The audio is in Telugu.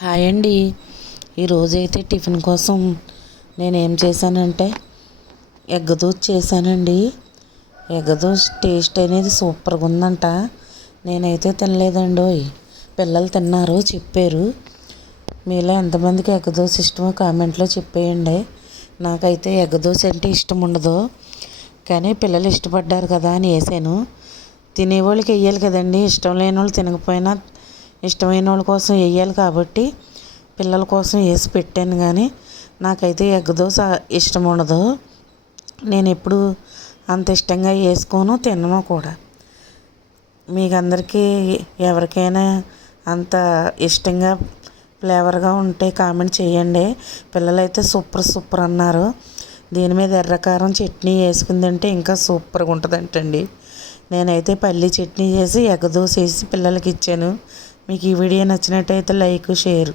హాయ్ అండి. ఈరోజైతే టిఫిన్ కోసం నేను ఏం చేశానంటే ఎగ్ దోశ చేశానండి. ఎగ్ దోశ టేస్ట్ అనేది సూపర్గా ఉందంట. నేనైతే తినలేదండి పిల్లలు తిన్నారు చెప్పారు. మీలో ఎంతమందికి ఎగ్ దోశ ఇష్టమో కామెంట్లో చెప్పేయండి. నాకైతే ఎగ్ దోశ అంటే ఇష్టం ఉండదు. కానీ పిల్లలు ఇష్టపడ్డారు కదా అని వేసాను. తినేవాళ్ళకి వేయాలి కదండి. ఇష్టం లేని వాళ్ళు తినకపోయినా ఇష్టమైన వాళ్ళ కోసం వేయాలి కాబట్టి పిల్లల కోసం వేసి పెట్టాను కానీ నాకైతే ఎగ్ దోశ ఇష్టం ఉండదు. నేను ఎప్పుడు అంత ఇష్టంగా వేసుకోను తినను కూడా. మీకు అందరికీ ఎవరికైనా అంత ఇష్టంగా ఫ్లేవర్గా ఉంటే కామెంట్ చేయండి. పిల్లలైతే సూపర్ సూపర్ అన్నారు. దీని మీద ఎర్రకారం చట్నీ వేసుకుంది అంటే ఇంకా సూపర్గా ఉంటుందంటండి. నేనైతే పల్లీ చట్నీ చేసి ఎగ్ వేసి పిల్లలకి ఇచ్చాను. మీకు ఈ వీడియో నచ్చినట్టయితే లైక్ షేర్